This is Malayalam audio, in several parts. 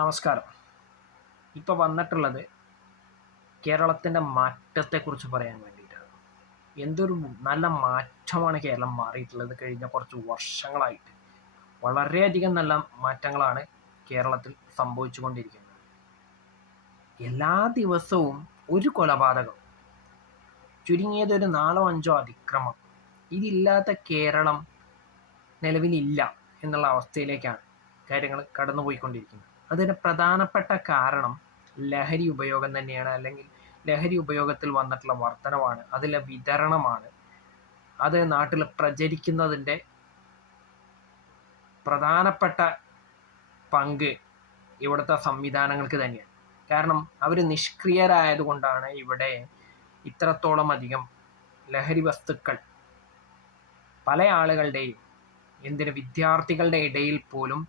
നമസ്കാരം. ഇപ്പോൾ വന്നിട്ടുള്ളത് കേരളത്തിൻ്റെ മാറ്റത്തെക്കുറിച്ച് പറയാൻ വേണ്ടിയിട്ടാണ്. എന്തൊരു നല്ല മാറ്റമാണ് കേരളം മാറിയിട്ടുള്ളത് കഴിഞ്ഞ കുറച്ച് വർഷങ്ങളായിട്ട്. വളരെയധികം നല്ല മാറ്റങ്ങളാണ് കേരളത്തിൽ സംഭവിച്ചുകൊണ്ടിരിക്കുന്നത്. എല്ലാ ദിവസവും ഒരു കൊലപാതകം, ചുരുങ്ങിയതൊരു 4-5 അതിക്രമം, ഇതില്ലാത്ത കേരളം നിലവിലില്ല എന്നുള്ള അവസ്ഥയിലേക്കാണ് കാര്യങ്ങൾ കടന്നുപോയിക്കൊണ്ടിരിക്കുന്നത്. അതിന് പ്രധാനപ്പെട്ട കാരണം ലഹരി ഉപയോഗം തന്നെയാണ്. അല്ലെങ്കിൽ ലഹരി ഉപയോഗത്തിൽ വന്നിട്ടുള്ള വർധനവാണ്, അതിലെ വിതരണമാണ്. അത് നാട്ടിൽ പ്രചരിക്കുന്നതിൻ്റെ പ്രധാനപ്പെട്ട പങ്ക് ഇവിടുത്തെ സംവിധാനങ്ങൾക്ക് തന്നെയാണ്. കാരണം അവർ നിഷ്ക്രിയരായതുകൊണ്ടാണ് ഇവിടെ ഇത്രത്തോളം അധികം ലഹരി വസ്തുക്കൾ പല ആളുകളുടെയും, എന്തിന് വിദ്യാർത്ഥികളുടെ ഇടയിൽ പോലും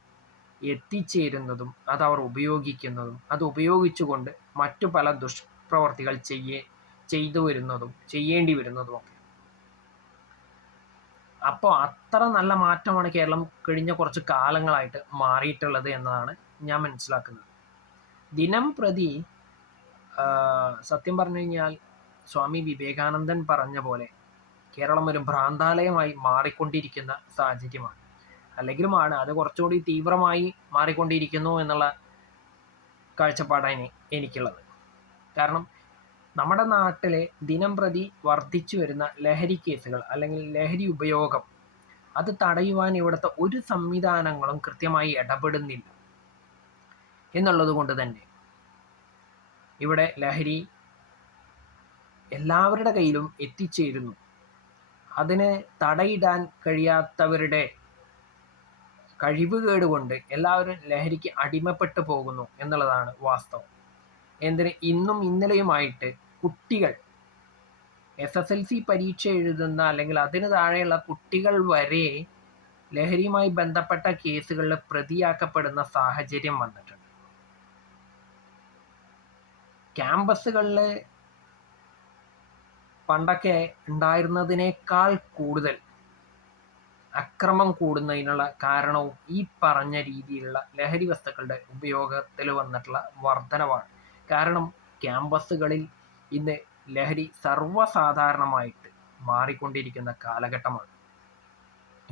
എത്തിച്ചേരുന്നതും അതവർ ഉപയോഗിക്കുന്നതും അത് ഉപയോഗിച്ചുകൊണ്ട് മറ്റു പല ദുഷ്പ്രവർത്തികൾ ചെയ്തു വരുന്നതും ചെയ്യേണ്ടി വരുന്നതുമൊക്കെ. അപ്പോൾ അത്ര നല്ല മാറ്റമാണ് കേരളം കഴിഞ്ഞ കുറച്ച് കാലങ്ങളായിട്ട് മാറിയിട്ടുള്ളത് എന്നതാണ് ഞാൻ മനസ്സിലാക്കുന്നത്. ദിനം പ്രതി സത്യം പറഞ്ഞു കഴിഞ്ഞാൽ സ്വാമി വിവേകാനന്ദൻ പറഞ്ഞ പോലെ കേരളം ഒരു ഭ്രാന്താലയമായി മാറിക്കൊണ്ടിരിക്കുന്ന സാഹചര്യമാണ്. അല്ലെങ്കിലുമാണ് അത് കുറച്ചുകൂടി തീവ്രമായി മാറിക്കൊണ്ടിരിക്കുന്നു എന്നുള്ള കാഴ്ചപ്പാടാണ് എനിക്കുള്ളത്. കാരണം നമ്മുടെ നാട്ടിലെ ദിനം പ്രതി വർദ്ധിച്ചു വരുന്ന ലഹരി കേസുകൾ അല്ലെങ്കിൽ ലഹരി ഉപയോഗം, അത് തടയുവാൻ ഇവിടുത്തെ ഒരു സംവിധാനങ്ങളും കൃത്യമായി ഇടപെടുന്നില്ല എന്നുള്ളത് കൊണ്ട് തന്നെ ഇവിടെ ലഹരി എല്ലാവരുടെ കയ്യിലും എത്തിച്ചേരുന്നു. അതിന് തടയിടാൻ കഴിയാത്തവരുടെ കഴിവുകേട് കൊണ്ട് എല്ലാവരും ലഹരിക്ക് അടിമപ്പെട്ടു പോകുന്നു എന്നുള്ളതാണ് വാസ്തവം. എന്തിന് ഇന്നും ഇന്നലെയുമായിട്ട് കുട്ടികൾ, SSLC പരീക്ഷ എഴുതുന്ന അല്ലെങ്കിൽ അതിന് താഴെയുള്ള കുട്ടികൾ വരെ ലഹരിയുമായി ബന്ധപ്പെട്ട കേസുകളിൽ പ്രതിയാക്കപ്പെടുന്ന സാഹചര്യം വന്നിട്ടുണ്ട്. ക്യാമ്പസുകളിൽ പണ്ടൊക്കെ ഉണ്ടായിരുന്നതിനേക്കാൾ കൂടുതൽ അക്രമം കൂടുന്നതിനുള്ള കാരണവും ഈ പറഞ്ഞ രീതിയിലുള്ള ലഹരി വസ്തുക്കളുടെ ഉപയോഗത്തിൽ വന്നിട്ടുള്ള വർധനവാണ്. കാരണം ക്യാമ്പസുകളിൽ ഇന്ന് ലഹരി സർവ്വസാധാരണമായിട്ട് മാറിക്കൊണ്ടിരിക്കുന്ന കാലഘട്ടമാണ്.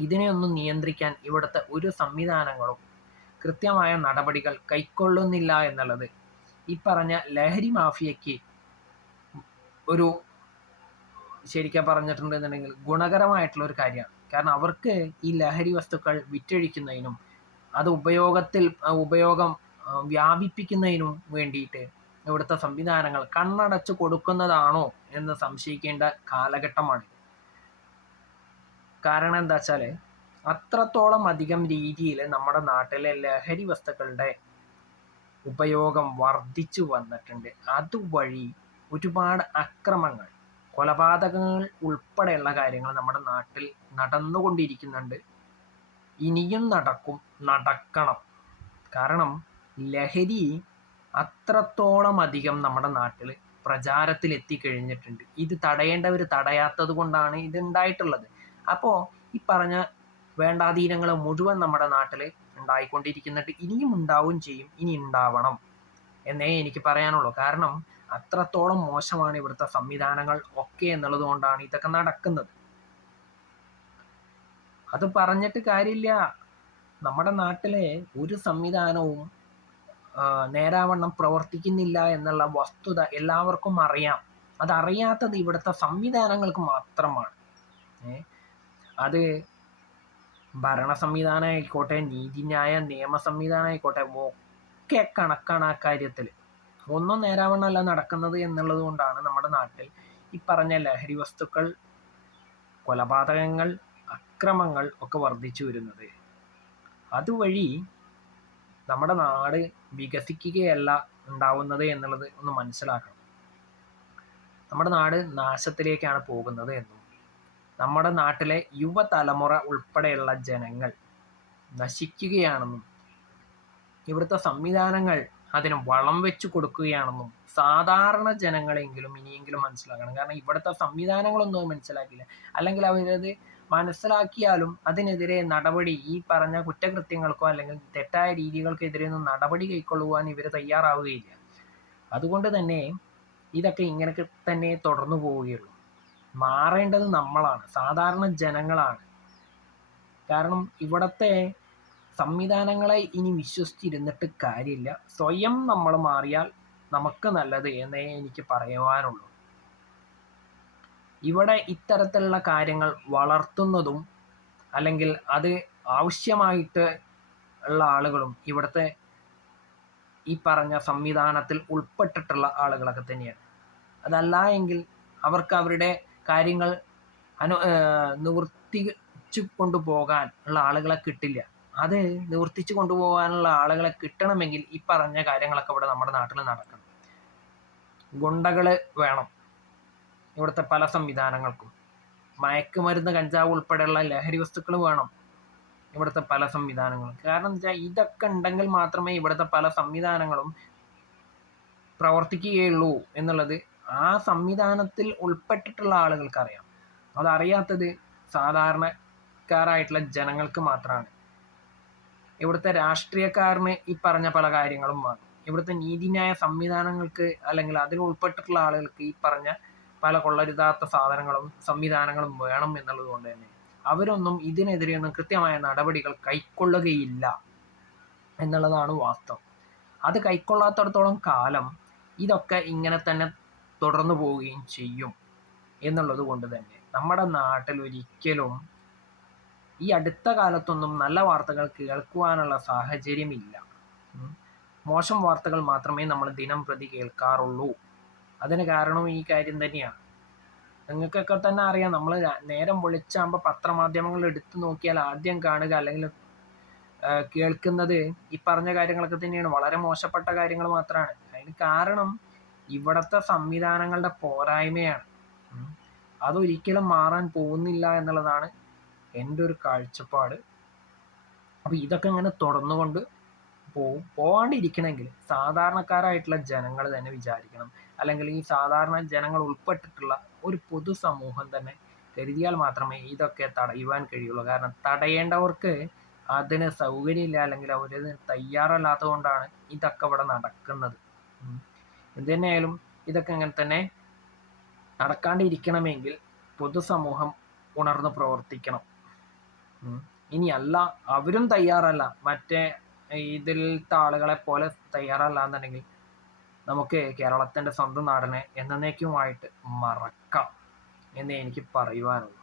ഇതിനെയൊന്നും നിയന്ത്രിക്കാൻ ഇവിടുത്തെ ഒരു സംവിധാനങ്ങളും കൃത്യമായ നടപടികൾ കൈക്കൊള്ളുന്നില്ല എന്നുള്ളത് ഈ പറഞ്ഞ ലഹരി മാഫിയയ്ക്ക് ഒരു ശരിക്കും പറഞ്ഞിട്ടുണ്ടെന്നുണ്ടെങ്കിൽ ഗുണകരമായിട്ടുള്ള ഒരു കാര്യമാണ്. കാരണം അവർക്ക് ഈ ലഹരി വസ്തുക്കൾ വിറ്റഴിക്കുന്നതിനും അത് ഉപയോഗം വ്യാപിപ്പിക്കുന്നതിനും വേണ്ടിയിട്ട് ഇവിടുത്തെ സംവിധാനങ്ങൾ കണ്ണടച്ചു കൊടുക്കുന്നതാണോ എന്ന് സംശയിക്കേണ്ട കാലഘട്ടമാണ്. കാരണം എന്താ വെച്ചാൽ അത്രത്തോളം അധികം രീതിയിൽ നമ്മുടെ നാട്ടിലെ ലഹരി വസ്തുക്കളുടെ ഉപയോഗം വർദ്ധിച്ചു വന്നിട്ടുണ്ട്. അതുവഴി ഒരുപാട് അക്രമങ്ങൾ, കൊലപാതകങ്ങൾ ഉൾപ്പെടെയുള്ള കാര്യങ്ങൾ നമ്മുടെ നാട്ടിൽ നടന്നുകൊണ്ടിരിക്കുന്നുണ്ട്. ഇനിയും നടക്കണം. കാരണം ലഹരി അത്രത്തോളം അധികം നമ്മുടെ നാട്ടിൽ പ്രചാരത്തിൽ എത്തിക്കഴിഞ്ഞിട്ടുണ്ട്. ഇത് തടയേണ്ടവർ തടയാത്തത് കൊണ്ടാണ് ഇത് ഉണ്ടായിട്ടുള്ളത്. അപ്പോൾ ഈ പറഞ്ഞ വേണ്ടാധീനങ്ങൾ മുഴുവൻ നമ്മുടെ നാട്ടിൽ ഉണ്ടായിക്കൊണ്ടിരിക്കുന്നുണ്ട്. ഇനിയും ഉണ്ടാവുകയും ചെയ്യും, ഇനി ഉണ്ടാവണം എന്നേ എനിക്ക് പറയാനുള്ളൂ. കാരണം അത്രത്തോളം മോശമാണ് ഇവിടുത്തെ സംവിധാനങ്ങൾ ഒക്കെ എന്നുള്ളത് കൊണ്ടാണ് ഇതൊക്കെ നടക്കുന്നത്. അത് പറഞ്ഞിട്ട് കാര്യമില്ല. നമ്മുടെ നാട്ടിലെ ഒരു സംവിധാനവും നേരാവണ്ണം പ്രവർത്തിക്കുന്നില്ല എന്നുള്ള വസ്തുത എല്ലാവർക്കും അറിയാം. അതറിയാത്തത് ഇവിടുത്തെ സംവിധാനങ്ങൾക്ക് മാത്രമാണ്. അത് ഭരണ സംവിധാനമായിക്കോട്ടെ, നീതിന്യായ നിയമ സംവിധാനമായിക്കോട്ടെ, ഒക്കെ കണക്കാണ് ആ കാര്യത്തിൽ. ഒന്നും നേരാവണ്ണമല്ല നടക്കുന്നത് എന്നുള്ളത് കൊണ്ടാണ് നമ്മുടെ നാട്ടിൽ ഈ പറഞ്ഞ ലഹരി വസ്തുക്കൾ, കൊലപാതകങ്ങൾ, അക്രമങ്ങൾ ഒക്കെ വർദ്ധിച്ചു വരുന്നത്. അതുവഴി നമ്മുടെ നാട് വികസിക്കുകയല്ല ഉണ്ടാവുന്നത് എന്നുള്ളത് ഒന്ന് മനസ്സിലാക്കണം. നമ്മുടെ നാട് നാശത്തിലേക്കാണ് പോകുന്നത് എന്നും നമ്മുടെ നാട്ടിലെ യുവതലമുറ ഉൾപ്പെടെയുള്ള ജനങ്ങൾ നശിക്കുകയാണെന്നും ഇവിടുത്തെ സംവിധാനങ്ങൾ അതിന് വളം വെച്ച് കൊടുക്കുകയാണെന്നും സാധാരണ ജനങ്ങളെങ്കിലും ഇനിയെങ്കിലും മനസ്സിലാക്കണം. കാരണം ഇവിടുത്തെ സംവിധാനങ്ങളൊന്നും മനസ്സിലാക്കില്ല. അല്ലെങ്കിൽ അവരത് മനസ്സിലാക്കിയാലും അതിനെതിരെ നടപടി, ഈ പറഞ്ഞ കുറ്റകൃത്യങ്ങൾക്കോ അല്ലെങ്കിൽ തെറ്റായ രീതികൾക്കെതിരെയൊന്നും നടപടി കൈക്കൊള്ളുവാൻ ഇവർ തയ്യാറാവുകയില്ല. അതുകൊണ്ട് തന്നെ ഇതൊക്കെ ഇങ്ങനെയൊക്കെ തന്നെ തുടർന്നു പോവുകയുള്ളൂ. മാറേണ്ടത് നമ്മളാണ്, സാധാരണ ജനങ്ങളാണ്. കാരണം ഇവിടുത്തെ സംവിധാനങ്ങളെ ഇനി വിശ്വസിച്ചിരുന്നിട്ട് കാര്യമില്ല. സ്വയം നമ്മൾ മാറിയാൽ നമുക്ക് നല്ലത് എന്നേ എനിക്ക് പറയുവാനുള്ളൂ. ഇവിടെ ഇത്തരത്തിലുള്ള കാര്യങ്ങൾ വളർത്തുന്നതും അല്ലെങ്കിൽ അത് ആവശ്യമായിട്ട് ഉള്ള ആളുകളും ഇവിടുത്തെ ഈ പറഞ്ഞ സംവിധാനത്തിൽ ഉൾപ്പെട്ടിട്ടുള്ള ആളുകളൊക്കെ തന്നെയാണ്. അതല്ല എങ്കിൽ അവർക്ക് അവരുടെ കാര്യങ്ങൾ നിവർത്തിച്ചു കൊണ്ടുപോകാൻ ഉള്ള ആളുകളെ കിട്ടില്ല. അത് നിവർത്തിച്ചു കൊണ്ടുപോകാനുള്ള ആളുകളെ കിട്ടണമെങ്കിൽ ഈ പറഞ്ഞ കാര്യങ്ങളൊക്കെ ഇവിടെ നമ്മുടെ നാട്ടിൽ നടക്കണം. ഗുണ്ടകൾ വേണം ഇവിടുത്തെ പല സംവിധാനങ്ങൾക്കും. മയക്കുമരുന്ന്, കഞ്ചാവ് ഉൾപ്പെടെയുള്ള ലഹരി വസ്തുക്കൾ വേണം ഇവിടുത്തെ പല സംവിധാനങ്ങളും. കാരണം എന്താ വെച്ചാൽ ഇതൊക്കെ ഉണ്ടെങ്കിൽ മാത്രമേ ഇവിടുത്തെ പല സംവിധാനങ്ങളും പ്രവർത്തിക്കുകയുള്ളൂ എന്നുള്ളത് ആ സംവിധാനത്തിൽ ഉൾപ്പെട്ടിട്ടുള്ള ആളുകൾക്കറിയാം. അതറിയാത്തത് സാധാരണക്കാരായിട്ടുള്ള ജനങ്ങൾക്ക് മാത്രമാണ്. ഇവിടുത്തെ രാഷ്ട്രീയക്കാരന് ഈ പറഞ്ഞ പല കാര്യങ്ങളും വേണം. ഇവിടുത്തെ നീതിന്യായ സംവിധാനങ്ങൾക്ക് അല്ലെങ്കിൽ അതിൽ ഉൾപ്പെട്ടിട്ടുള്ള ആളുകൾക്ക് ഈ പറഞ്ഞ പല കൊള്ളരുതാത്ത സാധനങ്ങളും സംവിധാനങ്ങളും വേണം എന്നുള്ളത് കൊണ്ട് തന്നെ അവരൊന്നും ഇതിനെതിരെയൊന്നും കൃത്യമായ നടപടികൾ കൈക്കൊള്ളുകയില്ല എന്നുള്ളതാണ് വാസ്തവം. അത് കൈക്കൊള്ളാത്തിടത്തോളം കാലം ഇതൊക്കെ ഇങ്ങനെ തന്നെ തുടർന്നു പോവുകയും ചെയ്യും എന്നുള്ളത് കൊണ്ട് തന്നെ നമ്മുടെ നാട്ടിൽ ഒരിക്കലും ഈ അടുത്ത കാലത്തൊന്നും നല്ല വാർത്തകൾ കേൾക്കുവാനുള്ള സാഹചര്യമില്ല. മോശം വാർത്തകൾ മാത്രമേ നമ്മൾ ദിനം പ്രതി കേൾക്കാറുള്ളൂ. അതിന് കാരണവും ഈ കാര്യം തന്നെയാണ്. നിങ്ങൾക്കൊക്കെ തന്നെ അറിയാം, നമ്മൾ നേരം വെളിച്ചാകുമ്പോൾ പത്രമാധ്യമങ്ങൾ എടുത്തു നോക്കിയാൽ ആദ്യം കാണുക അല്ലെങ്കിൽ കേൾക്കുന്നത് ഈ പറഞ്ഞ കാര്യങ്ങളൊക്കെ തന്നെയാണ്. വളരെ മോശപ്പെട്ട കാര്യങ്ങൾ മാത്രമാണ്. അതിന് കാരണം ഇവിടുത്തെ സംവിധാനങ്ങളുടെ പോരായ്മയാണ്. അതൊരിക്കലും മാറാൻ പോകുന്നില്ല എന്നുള്ളതാണ് എൻ്റെ ഒരു കാഴ്ചപ്പാട്. അപ്പോൾ ഇതൊക്കെ ഇങ്ങനെ തുടർന്നുകൊണ്ട് പോവാണ്ടിരിക്കണമെങ്കിൽ സാധാരണക്കാരായിട്ടുള്ള ജനങ്ങൾ തന്നെ വിചാരിക്കണം. അല്ലെങ്കിൽ ഈ സാധാരണ ജനങ്ങൾ ഉൾപ്പെട്ടിട്ടുള്ള ഒരു പൊതുസമൂഹം തന്നെ കരുതിയാൽ മാത്രമേ ഇതൊക്കെ തടയുവാൻ കഴിയുള്ളൂ. കാരണം തടയേണ്ടവർക്ക് അതിന് സൗകര്യമില്ല, അല്ലെങ്കിൽ അവരത് തയ്യാറല്ലാത്തത് കൊണ്ടാണ് ഇതൊക്കെ ഇവിടെ നടക്കുന്നത്. എന്ത് തന്നെയായാലും ഇതൊക്കെ ഇങ്ങനെ തന്നെ നടക്കാണ്ടിരിക്കണമെങ്കിൽ പൊതുസമൂഹം ഉണർന്ന് പ്രവർത്തിക്കണം. ഇനിയല്ല അവരും തയ്യാറല്ല, മറ്റേ ഇതിലത്തെ ആളുകളെ പോലെ തയ്യാറല്ല എന്നുണ്ടെങ്കിൽ നമുക്ക് കേരളത്തിൻ്റെ സ്വന്തം നാടിനെ എന്നേക്കുമായിട്ട് മറക്കാം എന്നേ എനിക്ക് പറയുവാനുള്ളൂ.